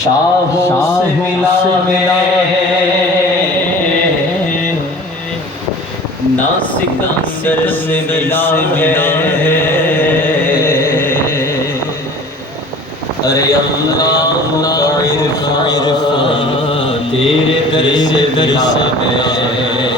شاہوں سے ملا ہے ناسکندر سے ملا ہے ارے اللہ کا عرفان تیرے در سے ملا ہے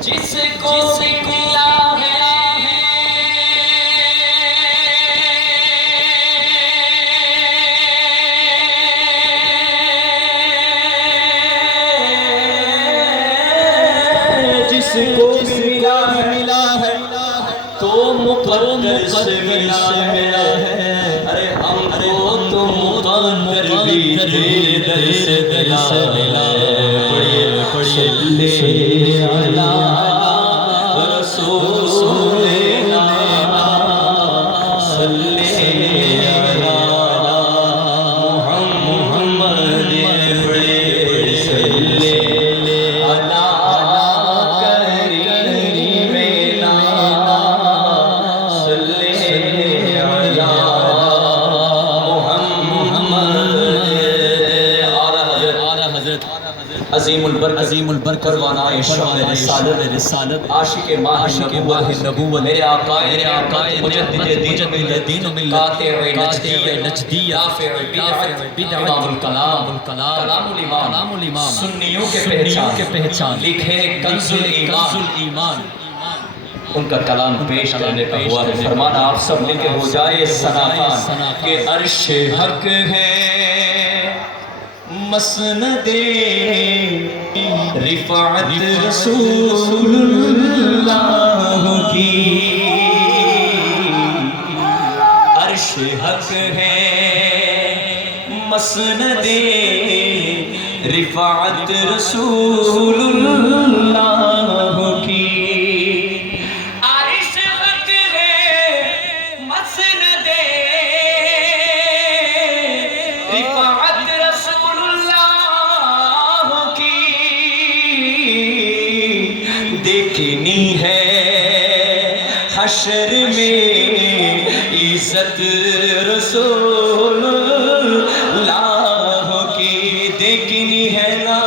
جس کو ملا ہے جس کو ملا ہے تو مقدر سے ملا ہے ارے ہم کو تو مقدر بھی تیرے در سے ملا ہے پڑھیے اللہ رسولنا صلی اللہ محمد صلی عظیم البرکت پروانہ شمع رسالت عاشق ماہ نبوت میرے آقا مجدد دین و ملت قاطع نجدیہ بدعت امام الکلام کلام الامام سنیوں کے پہچان لکھے کنز الایمان ان کا کلام پیش کرنے کا ہوا ہے فرمانا آپ سب مل کے ہو جائے ثناخوان کہ عرش حق ہے مسند رفعت رسول اللہ کی عرش حق ہے مسند رفعت رسول اللہ کی دیکھنی ہے حشر میں عزت رسول اللہ کی دیکھنی ہے نا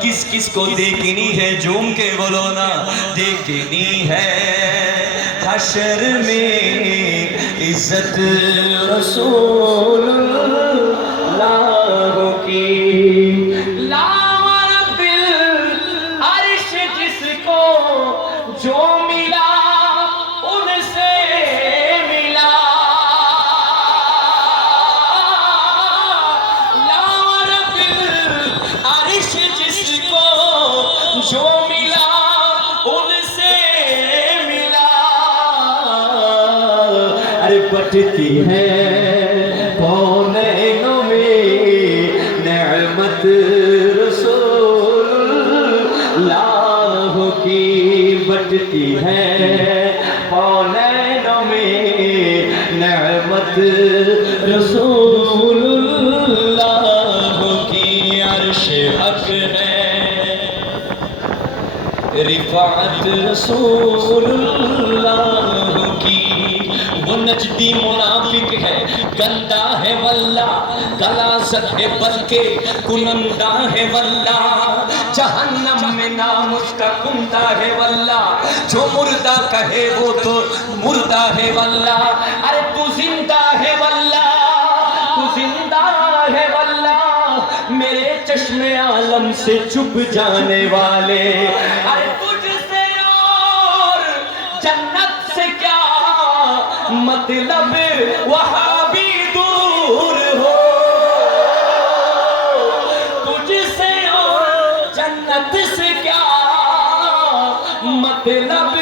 کس کو دیکھنی ہے جھوم کے بولو نا دیکھنی ہے حشر میں عزت رسول اللہ کی جو ملا ان سے ملا لا رب العرش جس کو جو ملا ان سے ملا ارے بٹتی ہے کونینوں میں نعمت رسول اللہ کی بٹتی ہے کونینوں میں نعمت رسول اللہ کی عرش حق ہے رفعت رسول اللہ کی وہ نجدی منافق ہے گندہ ہے واللہ غلاظت ہے بلکہ کنندہ ہے واللہ جہنم میں نام اس کا کندہ ہے واللہ جو مردہ کہے وہ تو مردہ ہے واللہ ارے تو زندہ ہے واللہ تو زندہ ہے واللہ میرے چشم عالم سے چھپ جانے والے ارے تجھ سے اور جنت سے کیا مطلب وہاں بھی دور ہو تجھ سے اور جنت سے کیا مطلب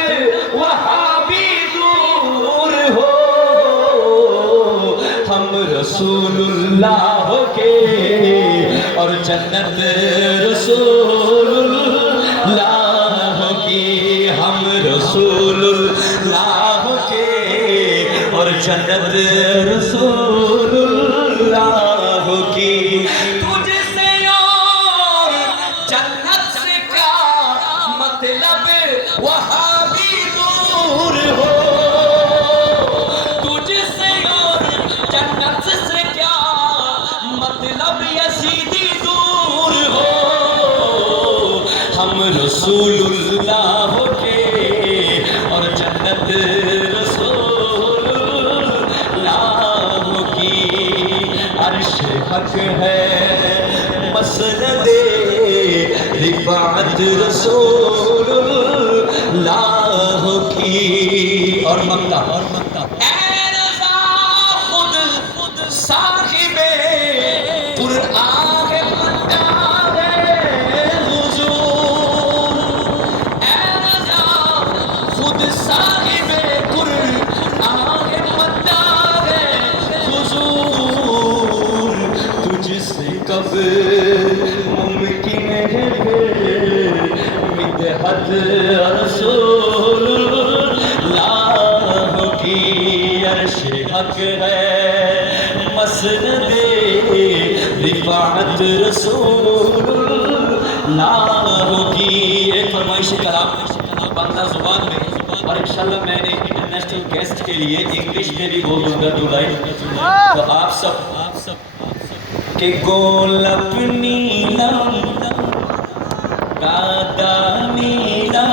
وہاں بھی دور ہو ہم رسول اللہ کے اور جنت رسول اللہ کی ہم رسول اللہ کے اور جنت رسول اللہ کی تجھ سے اور جنت سے کیا مطلب وہاں بھی دور ہو تجھ سے اور جنت और मक्ता खुद साहिबे कुरआन खुद साहिबे कुरआन हुजूर तुझसे कब मुमकिन है मिदहत रसूलुल्लाह की अर्श हक है मसनदे रिफाअत रसूलुल्लाह की। एक फरमाइश कलाम बांग्ला जुबान में और इंशाल्लाह मैंने इंटरनेशनल गेस्ट के लिए इंग्लिश में भी बोल दूंगा 2 लाइन। तो आप सब के गोल अपनी गादा नीला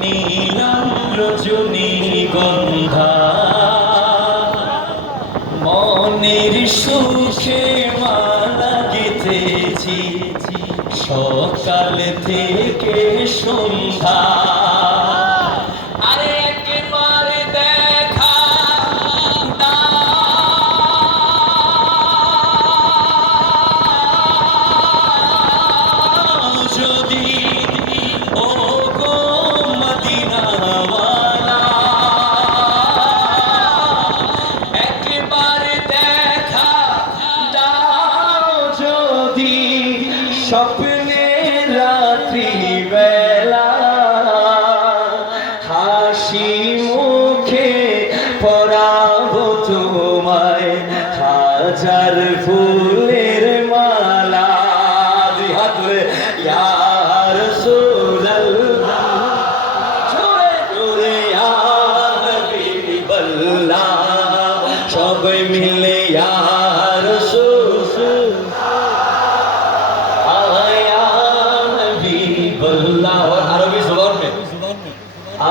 नीलम রজনী গন্ধা মনের সুখে মালা গেঁথেছি সকাল থেকে সন্ধ্যা। আরে একেবারে দেখা যদি ও গো মদিনাওয়ালা একেবারে দেখা দাও যদি স্বপ্নে রাত্রি বেলা হাসি মুখে পরাবো তোমায় হাজার ফুলের মালা। দুই হাত ধরে ইয়া রাসূলুল্লাহ জোরে জোরে ইয়া হাবিবাল্লাহ সবাই মিলে ইয়া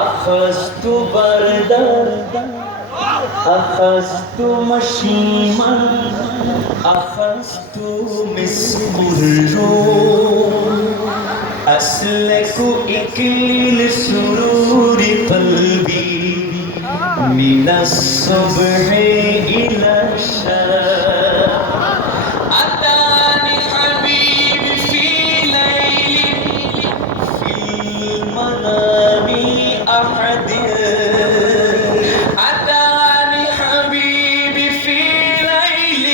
أخذت بردا أخذت مشيما أخذت مسك الروم أسلك إكليل سرور قلبي من الصبح إلى الشام أتاني حبيبي في ليل في المنام أحد أتاني حبيبي في ليل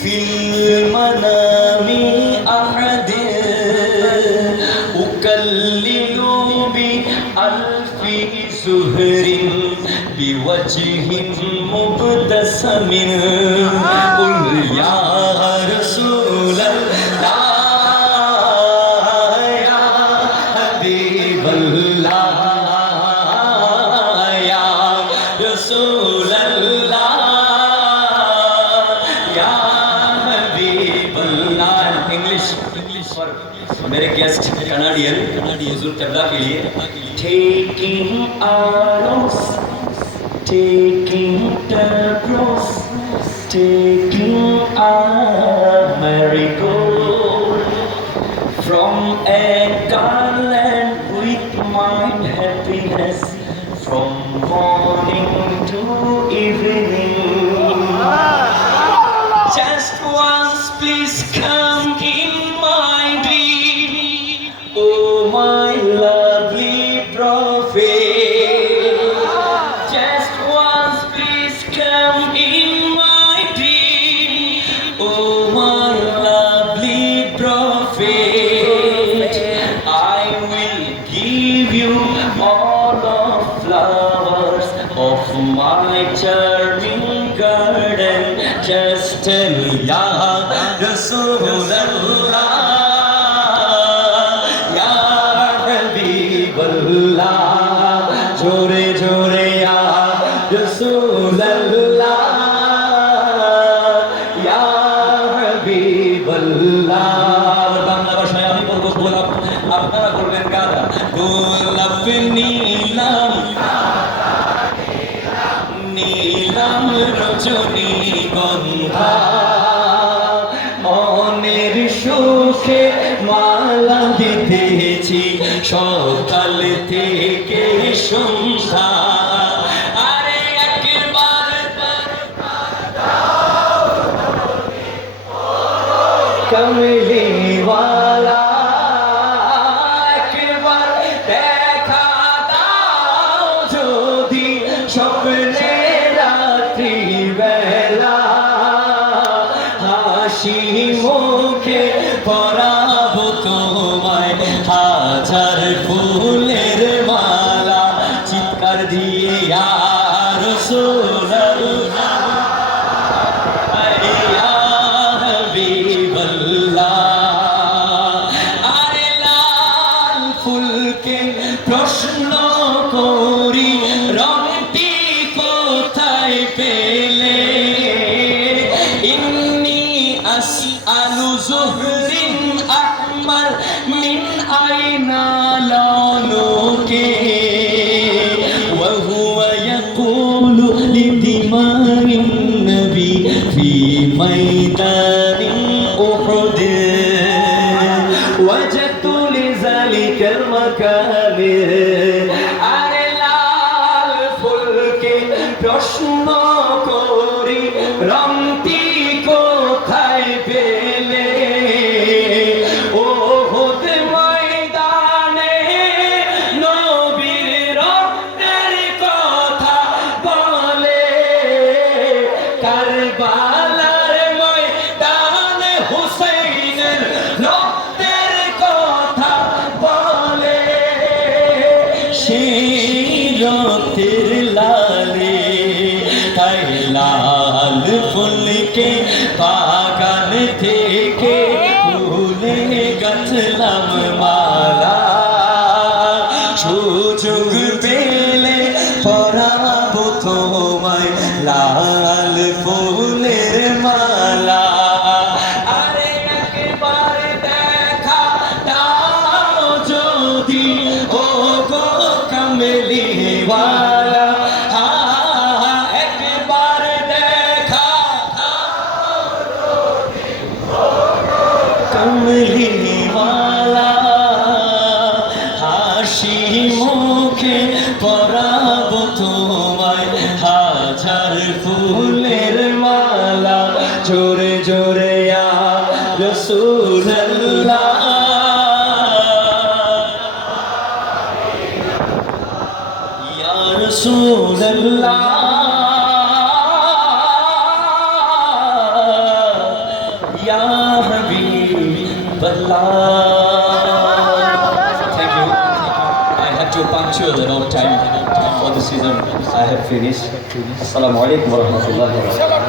في المنام أحد أكلل بألف زهر بوجه مبتسم قل يا رسول الله يا حبيب الله يا رسول الله يا حبيب الله। इंग्लिश और मेरे गेस्ट कनाडियन हुजूर कबला के लिए taking arrows taking tableaux taking a marigold from a garland with my happiness from morning to evening. Just once please come in my dream, oh my lovely prophet. Just once please come in my dream, oh my lovely prophet. I will give you all the flowers of my charming garden. Just tell ya Rasulullah ya Habibullah jore jore ya Rasulullah ya Habibullah। Bangla ভাষায় আমি বলবো গোলাপ আপনারা বলবেন গাদা গোলাপ নীলাম নীলাম রজনী গন্ধা মনের সুখে মালা দিতেছি সকাল থেকে সন্ধ্যা আরে একবার কমলি ওয়ালা একবার দেখা দাও যদি স্বপ্নে রাত্রি বেলা হাসি মুখে পরাবো তোমায় হাজার ফুলের মালা চিৎকার দিয়ে ইয়া রাসূলুল্লাহ ইয়া হাবিবাল্লাহ আরে লাল ফুলকে প্রশ্ন করি রংটি কোথায় পেলে ইন্নি আসআলু যুহরিন আহমার মিন আইনা লানুকে ওয়া হুয়া ইয়াকুলু লিদিমাইন নবী ফি মাইদানিন উহুদ ওয়াজাতু লিযালিকাল মাকান আরে লাল ফুলকে প্রশ্ন করি রংটি কোথায় পেলে ওহুদ ময়দানে নবীর রক্তের কথা বলে কারবালার ময়দানে হুসাইনের রক্তের কথা বলে সেই রক্তের লালে তাই লাল ফুলকে বাগান থেকে তুলে গাছলাম মালা সুযোগ পেলে পরাবো তোমায় লাল ফুলের মালা আরে একবার দেখা দাও যদি ও গো কমলি ওয়ালা একবার দেখা কমলি ওয়ালা হাসি মুখে পরাবো তোমায় হাজার ফুলের মালা জোরে জোরে ইয়া রাসূলুল্লাহ ইয়া রাসূলুল্লাহ ইয়া হাবিবাল্লাহ Thank you. I had to puncture the wrong time for the season. I have finished. Assalamu alaikum warahmatullahi wabarakatuh.